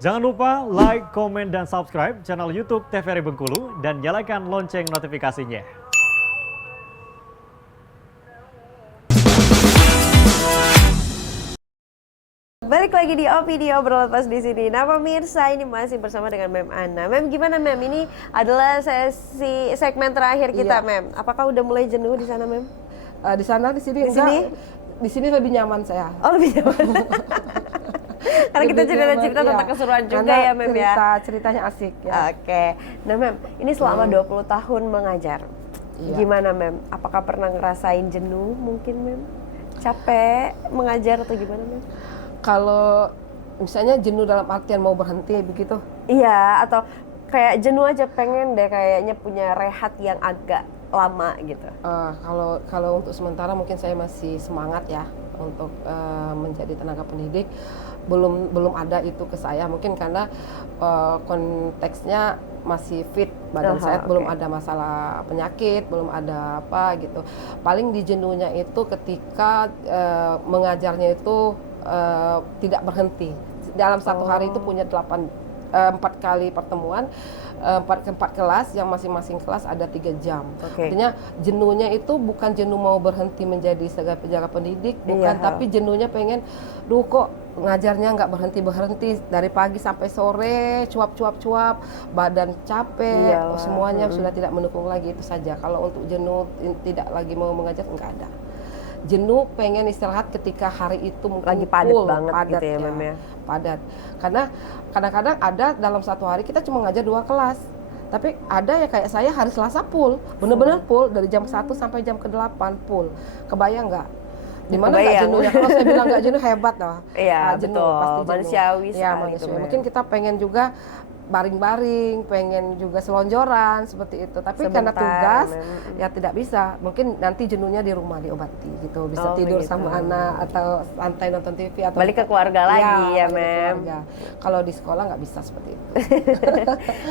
Jangan lupa like, komen, dan subscribe channel YouTube TVRI Bengkulu dan nyalakan lonceng notifikasinya. Balik lagi di Opini Obrolan Pas di sini. Nah, pemirsa, ini masih bersama dengan Mem Ana. Mem, gimana Mem? Ini adalah segmen terakhir kita, Iya. Mem. Apakah udah mulai jenuh di sana, Mem? Di sana, di sini Di enggak. sini? Di sini lebih nyaman saya. Oh, lebih nyaman. Karena kita Lebih cerita nyaman, tentang iya. keseruan juga Karena ya, Mem ya. Ceritanya asik ya. Oke. Nah, Mem, ini selama 20 tahun mengajar. Iya. Gimana, Mem? Apakah pernah ngerasain jenuh mungkin, Mem? Capek mengajar atau gimana, Mem? Kalau misalnya jenuh dalam artian mau berhenti begitu. Iya, atau kayak jenuh aja, pengen deh kayaknya punya rehat yang agak lama gitu. Kalau untuk sementara mungkin saya masih semangat ya untuk menjadi tenaga pendidik. Belum ada itu ke saya, mungkin karena konteksnya masih fit badan saya, belum ada masalah penyakit, belum ada apa gitu. Paling di jenuhnya itu ketika mengajarnya itu tidak berhenti. Dalam satu hari itu punya 4 kali pertemuan, 4 kelas yang masing-masing kelas ada 3 jam. Artinya jenuhnya itu bukan jenuh mau berhenti menjadi penjaga pendidik, bukan, tapi jenuhnya pengen, duh kok ngajarnya nggak berhenti dari pagi sampai sore, cuap, badan capek, semuanya sudah tidak mendukung lagi, itu saja. Kalau untuk jenuh tidak lagi mau mengajar, nggak ada. Jenuh pengen istirahat ketika hari itu mungkin lagi padat banget gitu ya, Mem ya. Padat. Karena kadang-kadang ada dalam satu hari kita cuma ngajar 2 kelas. Tapi ada ya kayak saya hari Selasa full, bener-bener full dari jam 1 sampai jam ke-8 full. Kebayang nggak? Dimana nggak jenuhnya? Kalau saya bilang nggak jenuh, hebat lah. Iya, jenuh, betul. pasti jenuh. Manusiawi Ya, sekali manusiawi. itu, Mungkin kita pengen juga baring-baring, pengen juga selonjoran seperti itu. Tapi karena tugas ya tidak bisa. Mungkin nanti jenuhnya di rumah diobati gitu. Bisa tidur sama anak atau santai nonton TV atau balik ke keluarga lagi ya, Mem. Kalau di sekolah nggak bisa seperti itu.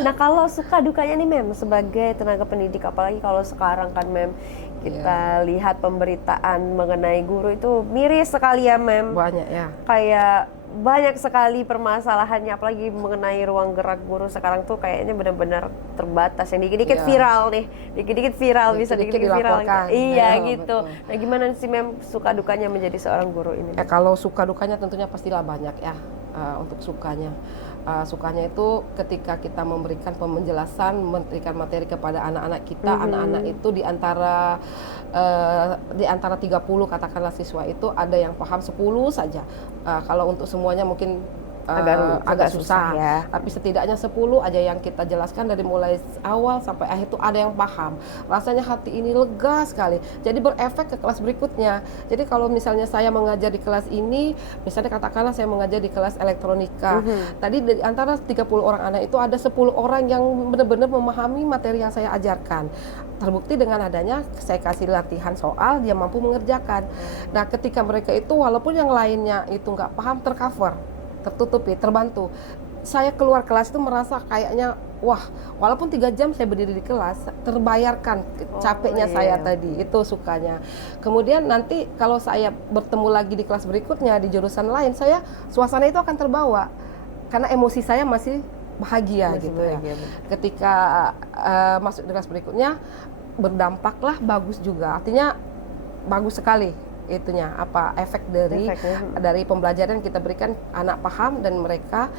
Nah, kalau suka dukanya nih, Mem, sebagai tenaga pendidik, apalagi kalau sekarang kan, Mem, kita lihat pemberitaan mengenai guru itu miris sekali ya, Mem. Banyak ya. Kayak banyak sekali permasalahannya, apalagi mengenai ruang gerak guru sekarang tuh kayaknya benar-benar terbatas. Yang dikit-dikit viral nih, dikit-dikit viral, bisa dikit-dikit viral. Iya gitu. Betul. Nah, gimana sih, Mem, suka dukanya menjadi seorang guru ini? Ya, kalau suka dukanya tentunya pastilah banyak ya. Untuk sukanya, sukanya itu ketika kita memberikan penjelasan, memberikan materi kepada anak-anak kita. Anak-anak itu di antara 30 katakanlah siswa itu ada yang paham 10 saja. Kalau untuk semuanya mungkin agak susah ya. Tapi setidaknya 10 aja yang kita jelaskan dari mulai awal sampai akhir itu ada yang paham. Rasanya hati ini lega sekali. Jadi berefek ke kelas berikutnya. Jadi kalau misalnya saya mengajar di kelas ini, misalnya katakanlah saya mengajar di kelas elektronika. Tadi dari antara 30 orang anak itu ada 10 orang yang benar-benar memahami materi yang saya ajarkan. Terbukti dengan adanya saya kasih latihan soal, dia mampu mengerjakan. Nah, ketika mereka itu walaupun yang lainnya itu nggak paham, tercover, tertutupi, terbantu. Saya keluar kelas itu merasa kayaknya, wah, walaupun 3 jam saya berdiri di kelas, terbayarkan capeknya saya tadi, itu sukanya. Kemudian nanti kalau saya bertemu lagi di kelas berikutnya, di jurusan lain, suasana itu akan terbawa, karena emosi saya masih bahagia gitu ya. Ketika masuk di kelas berikutnya, berdampaklah bagus juga, artinya bagus sekali itunya, efek dari pembelajaran kita berikan, anak paham dan mereka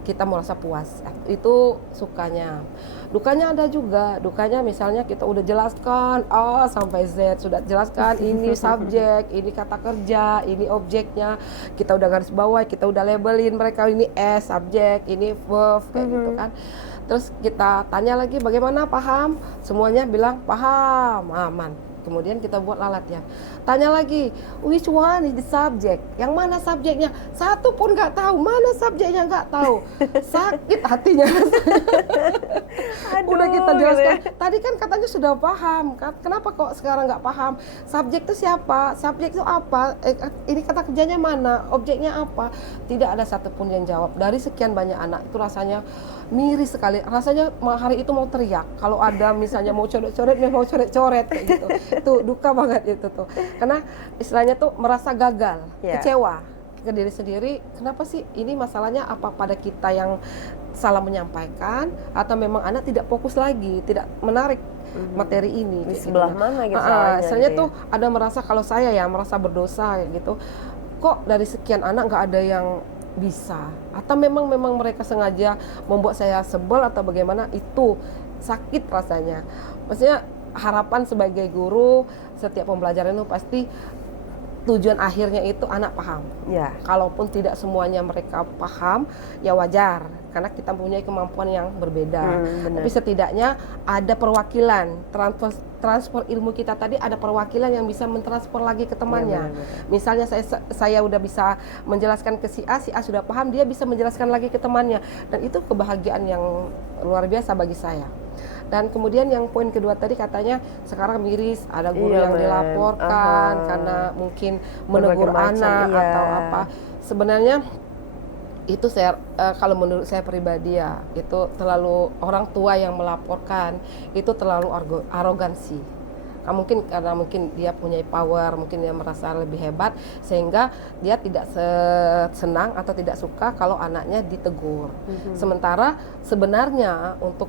kita merasa puas. Itu sukanya. Dukanya ada juga. Dukanya misalnya kita udah jelaskan A sampai Z, sudah jelaskan ini subjek, ini kata kerja, ini objeknya, kita udah garis bawah, kita udah labelin mereka, ini S subjek, ini verb, kayak gitu kan. Terus kita tanya lagi bagaimana, paham? Semuanya bilang paham, aman. Kemudian kita buat lalatnya. Tanya lagi, which one is the subject? Yang mana subjeknya? Satu pun nggak tahu. Mana subjeknya nggak tahu. Sakit hatinya. Udah kita jelaskan. Tadi kan katanya sudah paham. Kenapa kok sekarang nggak paham? Subjek itu siapa? Subjek itu apa? Ini kata kerjanya mana? Objeknya apa? Tidak ada satupun yang jawab. Dari sekian banyak anak itu rasanya miris sekali. Rasanya hari itu mau teriak. Kalau ada misalnya mau coret-coret, mau coret-coret kayak gitu. Itu duka banget itu tuh. Karena istilahnya tuh merasa gagal, kecewa. ke diri sendiri, kenapa sih ini masalahnya, apa pada kita yang salah menyampaikan atau memang anak tidak fokus lagi, tidak menarik materi ini Di kayak sebelah gitu. mana gitu salahnya Misalnya gitu tuh ada merasa, kalau saya ya merasa berdosa kayak gitu, kok dari sekian anak nggak ada yang bisa, atau memang mereka sengaja membuat saya sebel atau bagaimana, itu sakit rasanya. Maksudnya harapan sebagai guru, setiap pembelajaran itu pasti tujuan akhirnya itu anak paham. ya. Kalaupun tidak semuanya mereka paham, ya wajar, karena kita mempunyai kemampuan yang berbeda. benar. Tapi setidaknya ada perwakilan, transfer ilmu kita tadi, ada perwakilan yang bisa mentransfer lagi ke temannya. benar. Misalnya saya udah bisa menjelaskan ke si A sudah paham, dia bisa menjelaskan lagi ke temannya, dan itu kebahagiaan yang luar biasa bagi saya. Dan kemudian yang poin kedua tadi katanya sekarang miris, ada guru yang dilaporkan karena mungkin menegur anak atau apa. Sebenarnya itu saya kalau menurut saya pribadi ya, itu terlalu, orang tua yang melaporkan itu terlalu arogansi. Mungkin karena dia punya power, mungkin dia merasa lebih hebat, sehingga dia tidak senang atau tidak suka kalau anaknya ditegur. Sementara sebenarnya untuk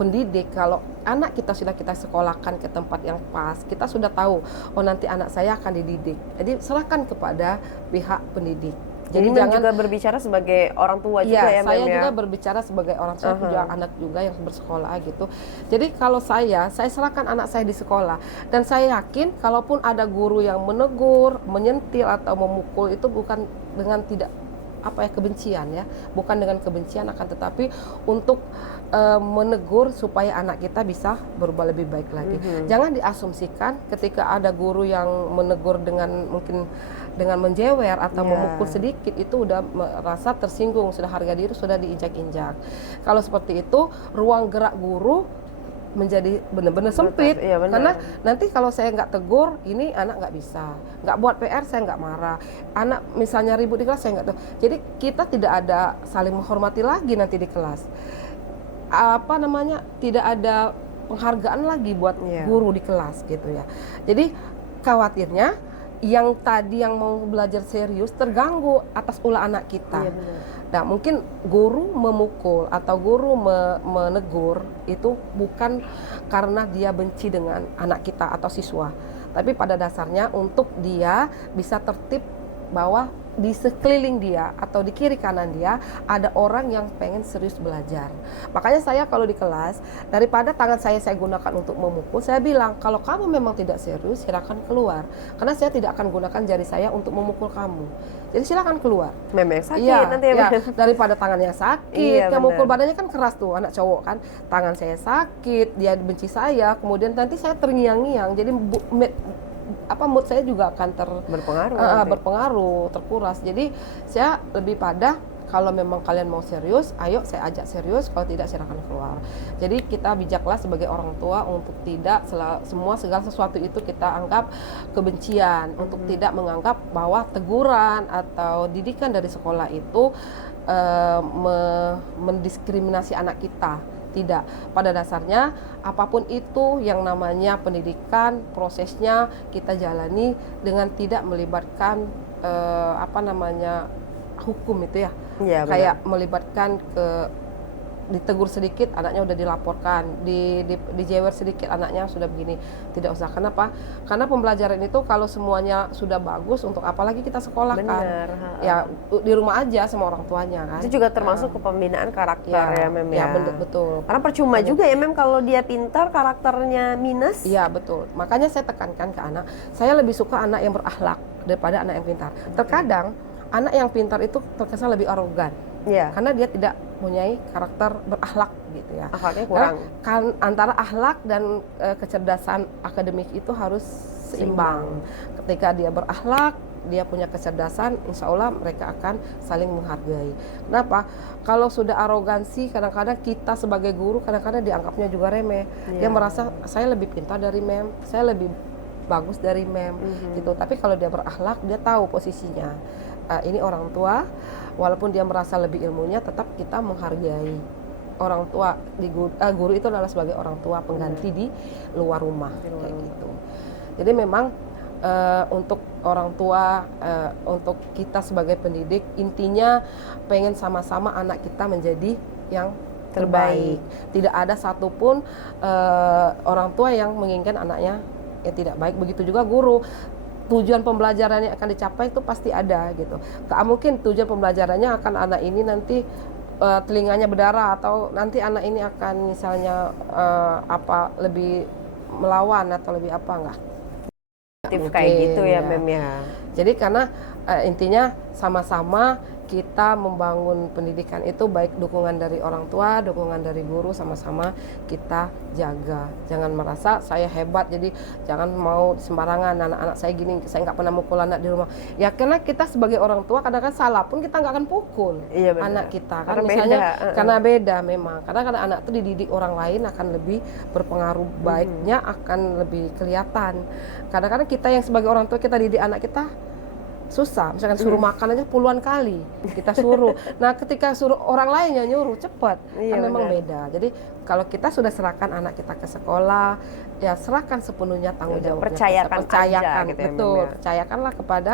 pendidik, kalau anak kita sudah kita sekolahkan ke tempat yang pas, kita sudah tahu, oh nanti anak saya akan dididik, jadi serahkan kepada pihak pendidik. Jadi jangan juga berbicara sebagai orang tua juga ya, saya Mem, juga berbicara sebagai orang tua, punya anak juga yang bersekolah gitu. Jadi kalau saya serahkan anak saya di sekolah, dan saya yakin kalaupun ada guru yang menegur, menyentil atau memukul, itu bukan dengan kebencian ya, bukan dengan kebencian, akan tetapi untuk menegur supaya anak kita bisa berubah lebih baik lagi. Jangan diasumsikan ketika ada guru yang menegur dengan mungkin dengan menjewer atau memukul sedikit, itu udah merasa tersinggung, sudah harga diri sudah diinjak-injak. Kalau seperti itu, ruang gerak guru menjadi benar-benar sempit. Iya, benar. Karena nanti kalau saya nggak tegur, ini anak nggak bisa, nggak buat PR, saya nggak marah. Anak misalnya ribut di kelas, saya nggak tahu. Jadi kita tidak ada saling menghormati lagi nanti di kelas. Tidak ada penghargaan lagi buat guru di kelas gitu ya. Jadi khawatirnya yang tadi yang mau belajar serius terganggu atas ulah anak kita. Nah, mungkin guru memukul atau guru menegur itu bukan karena dia benci dengan anak kita atau siswa, tapi pada dasarnya untuk dia bisa tertib bahwa di sekeliling dia atau di kiri kanan dia ada orang yang pengen serius belajar. Makanya saya kalau di kelas, daripada tangan saya gunakan untuk memukul, saya bilang, kalau kamu memang tidak serius, silakan keluar. Karena saya tidak akan gunakan jari saya untuk memukul kamu. Jadi silakan keluar. Memang sakit nanti ya. Daripada tangannya sakit, yang mukul badannya kan keras tuh, anak cowok kan. Tangan saya sakit, dia benci saya, kemudian nanti saya terngiang-ngiang. Jadi mood saya juga akan berpengaruh, terkuras. Jadi saya lebih pada, kalau memang kalian mau serius, ayo saya ajak serius, kalau tidak silakan keluar. Jadi kita bijaklah sebagai orang tua untuk tidak segala sesuatu itu kita anggap kebencian, untuk tidak menganggap bahwa teguran atau didikan dari sekolah itu mendiskriminasi anak kita. Tidak, pada dasarnya apapun itu yang namanya pendidikan, prosesnya kita jalani dengan tidak melibatkan hukum itu ya. Kayak melibatkan ditegur sedikit anaknya udah dilaporkan, dijewer sedikit anaknya sudah begini. Tidak usah. Kenapa? Karena pembelajaran itu kalau semuanya sudah bagus, untuk apa lagi kita sekolahkan? Benar. Ya di rumah aja sama orang tuanya kan. Itu juga termasuk ke pembinaan karakter ya, Mem ya. Betul. Karena percuma juga ya, Mem, kalau dia pintar karakternya minus. Iya, betul. Makanya saya tekankan ke anak, saya lebih suka anak yang berakhlak daripada anak yang pintar. Terkadang anak yang pintar itu terkesan lebih arogan. Karena dia tidak mempunyai karakter berakhlak gitu ya. Akhlaknya kurang. Kan antara akhlak dan kecerdasan akademik itu harus seimbang. Ketika dia berakhlak, dia punya kecerdasan, insya Allah mereka akan saling menghargai. Kenapa? Kalau sudah arogansi, kadang-kadang kita sebagai guru kadang-kadang dianggapnya juga remeh. Dia merasa saya lebih pintar dari Mem, saya lebih bagus dari Mem gitu. Tapi kalau dia berakhlak, dia tahu posisinya. Ini orang tua, walaupun dia merasa lebih ilmunya, tetap kita menghargai orang tua. Guru itu adalah sebagai orang tua pengganti di luar rumah, kayak gitu. Jadi memang untuk orang tua, untuk kita sebagai pendidik, intinya pengen sama-sama anak kita menjadi yang terbaik. Tidak ada satupun orang tua yang menginginkan anaknya yang tidak baik. Begitu juga guru. Tujuan pembelajaran yang akan dicapai itu pasti ada gitu. Gak mungkin tujuan pembelajarannya akan anak ini nanti telinganya berdarah, atau nanti anak ini akan misalnya lebih melawan atau lebih apa, enggak. Kayak gitu ya, Mem ya. Jadi karena intinya sama-sama kita membangun pendidikan itu, baik dukungan dari orang tua, dukungan dari guru, sama-sama kita jaga. Jangan merasa saya hebat, jadi jangan mau sembarangan anak-anak saya gini, saya nggak pernah mukul anak di rumah. Ya karena kita sebagai orang tua kadang-kadang salah pun kita nggak akan pukul anak kita. Kan misalnya karena beda memang. Karena anak itu dididik orang lain akan lebih berpengaruh, baiknya akan lebih kelihatan. Kadang-kadang kita yang sebagai orang tua kita didik anak kita susah, misalkan suruh makan aja puluhan kali kita suruh. Nah ketika suruh orang lain yang nyuruh cepat, kan memang beda. Jadi kalau kita sudah serahkan anak kita ke sekolah, ya serahkan sepenuhnya tanggung jawabnya. Percayakan gitu ya, betul, percayakanlah kepada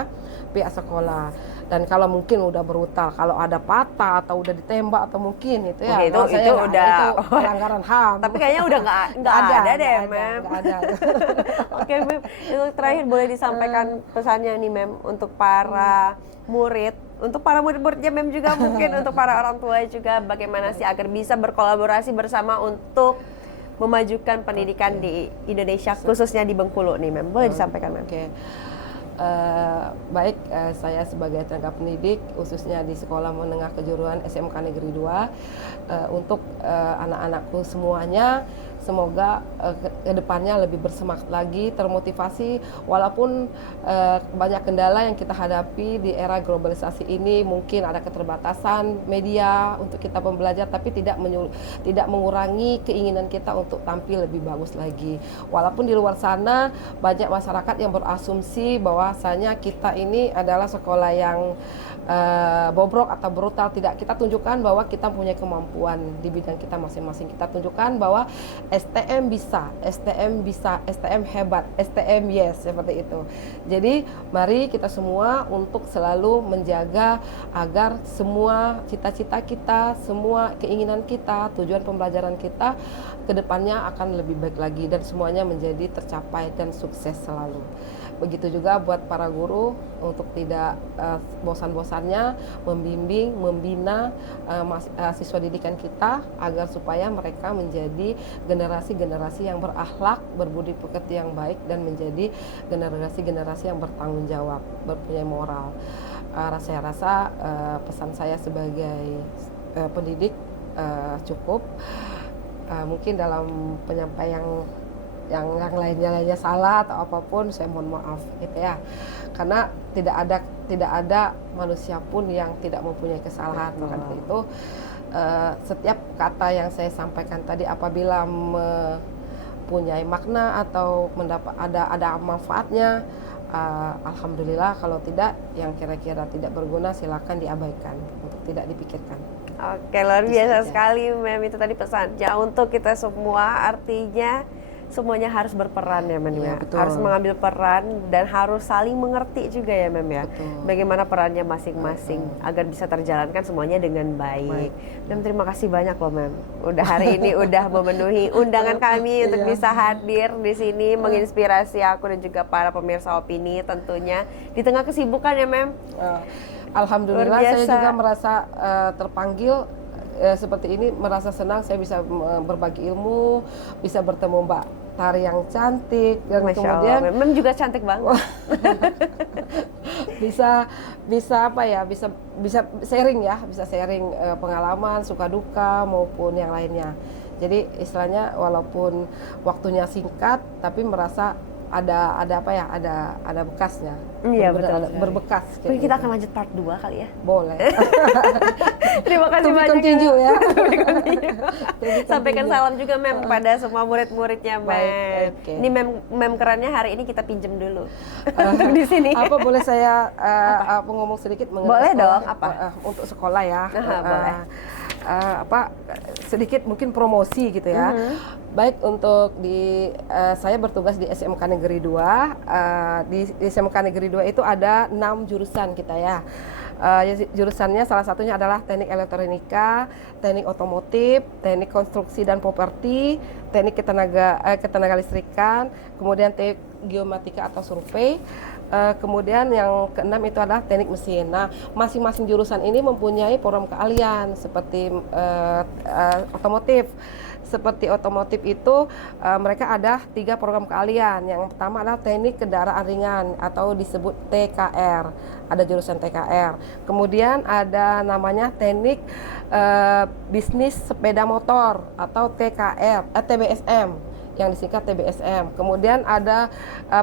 pihak sekolah. Dan kalau mungkin udah brutal, kalau ada patah atau udah ditembak atau mungkin itu ya, itu udah pelanggaran HAM. Tapi kayaknya udah nggak ada deh, Mem. Oke, Mem. Itu terakhir boleh disampaikan pesannya nih, Mem, untuk para murid, untuk para murid-muridnya Mem juga mungkin untuk para orang tua juga, bagaimana sih agar bisa berkolaborasi bersama untuk memajukan pendidikan di Indonesia, khususnya di Bengkulu nih, Mem. Boleh disampaikan, Mem. Baik, saya sebagai tenaga pendidik khususnya di Sekolah Menengah Kejuruan SMK Negeri 2, untuk anak-anakku semuanya, semoga kedepannya lebih bersemangat lagi, termotivasi, walaupun banyak kendala yang kita hadapi di era globalisasi ini. Mungkin ada keterbatasan media untuk kita pembelajar, tapi tidak mengurangi keinginan kita untuk tampil lebih bagus lagi. Walaupun di luar sana banyak masyarakat yang berasumsi bahwasanya kita ini adalah sekolah yang bobrok atau brutal. Tidak, kita tunjukkan bahwa kita punya kemampuan di bidang kita masing-masing. Kita tunjukkan bahwa STM bisa, STM hebat, STM yes, seperti itu. Jadi mari kita semua untuk selalu menjaga agar semua cita-cita kita, semua keinginan kita, tujuan pembelajaran kita ke depannya akan lebih baik lagi dan semuanya menjadi tercapai dan sukses selalu. Begitu juga buat para guru untuk tidak bosan-bosannya membimbing, membina siswa didikan kita agar supaya mereka menjadi generasi-generasi yang berakhlak, berbudi pekerti yang baik, dan menjadi generasi-generasi yang bertanggung jawab, berpunya moral. Saya rasa pesan saya sebagai pendidik cukup. Mungkin dalam penyampaian yang lainnya salah atau apapun, saya mohon maaf gitu ya, karena tidak ada manusia pun yang tidak mempunyai kesalahan. Maka itu setiap kata yang saya sampaikan tadi apabila mempunyai makna atau ada manfaatnya, alhamdulillah. Kalau tidak, yang kira-kira tidak berguna silakan diabaikan untuk tidak dipikirkan. Oke, luar biasa sekali, Mem. Itu tadi pesannya untuk kita semua, artinya semuanya harus berperan ya, Mem. Ya, harus mengambil peran dan harus saling mengerti juga ya, Mem ya. Betul. Bagaimana perannya masing-masing agar bisa terjalankan semuanya dengan baik. Dan terima kasih banyak loh, Mem. Udah hari ini udah memenuhi undangan kami untuk bisa hadir di sini menginspirasi aku dan juga para pemirsa Opini tentunya di tengah kesibukan ya, Mem. Alhamdulillah saya juga merasa terpanggil seperti ini, merasa senang saya bisa berbagi ilmu, bisa bertemu Mbak Tari yang cantik, dan Masya kemudian Allah, Mem juga cantik banget. bisa apa ya, bisa sharing ya, bisa sharing pengalaman suka duka maupun yang lainnya. Jadi istilahnya walaupun waktunya singkat tapi merasa ada apa ya, ada bekasnya. Iya, betul. Berbekas. Mungkin kita akan lanjut part 2 kali ya. Boleh. Terima kasih banyak. Continue ya. Sampaikan salam juga, Mem, kepada semua murid-muridnya, Mem. Okay. Ini Mem kerennya hari ini kita pinjem dulu di sini. Apa boleh saya ngomong sedikit mengenai boleh sekolah? Dong, apa? Untuk sekolah ya. Boleh. sedikit mungkin promosi gitu ya. Baik untuk saya bertugas di SMK Negeri 2. Di SMK Negeri 2 itu ada 6 jurusan kita ya. Jurusannya salah satunya adalah teknik elektronika, teknik otomotif, teknik konstruksi dan properti, teknik ketenaga listrikan, kemudian teknik geomatika atau survei. Kemudian yang keenam itu adalah teknik mesin. Nah, masing-masing jurusan ini mempunyai program keahlian seperti otomotif. Seperti otomotif itu mereka ada 3 program keahlian. Yang pertama adalah teknik kendaraan ringan atau disebut TKR. Ada jurusan TKR. Kemudian ada namanya teknik bisnis sepeda motor atau TBSM. Yang disingkat TBSM. Kemudian ada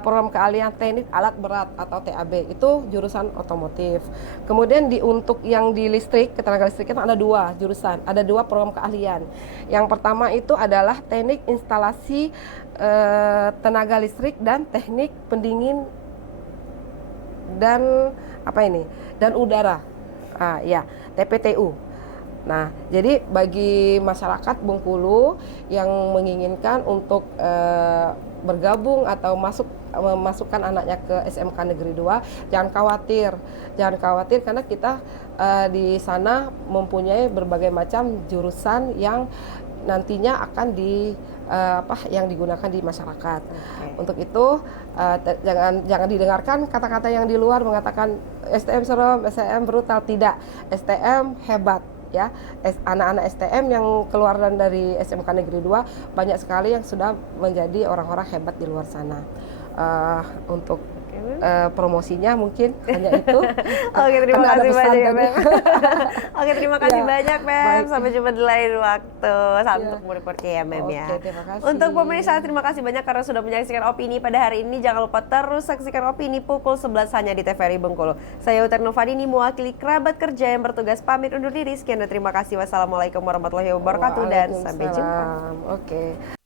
program keahlian teknik alat berat atau TAB, itu jurusan otomotif. Kemudian untuk yang di listrik, ketenaga listrikan ada 2 jurusan, ada 2 program keahlian. Yang pertama itu adalah teknik instalasi tenaga listrik dan teknik pendingin dan dan udara, TPTU. Nah, jadi bagi masyarakat Bengkulu yang menginginkan untuk bergabung atau memasukkan anaknya ke SMK Negeri 2, jangan khawatir karena kita di sana mempunyai berbagai macam jurusan yang nantinya akan yang digunakan di masyarakat. Untuk itu jangan didengarkan kata-kata yang di luar mengatakan STM serem, STM brutal. Tidak, STM hebat. Ya, anak-anak STM yang keluaran dari SMK Negeri 2 banyak sekali yang sudah menjadi orang-orang hebat di luar sana. Untuk promosinya mungkin hanya itu. Oke, terima kasih banyak ya, Beb. Oke, terima kasih banyak, Beb. Baik. Sampai jumpa di lain waktu. Salam untuk murid-murid ya, Beb ya. Oke, terima kasih. Untuk pemirsa, terima kasih banyak karena sudah menyaksikan opini pada hari ini. Jangan lupa terus saksikan opini pukul 11 hanya di TVRI Bengkulu. Saya Uter Novadini mewakili kerabat kerja yang bertugas pamit undur diri. Sekian dan terima kasih. Wassalamualaikum warahmatullahi wabarakatuh dan sampai jumpa. Oke.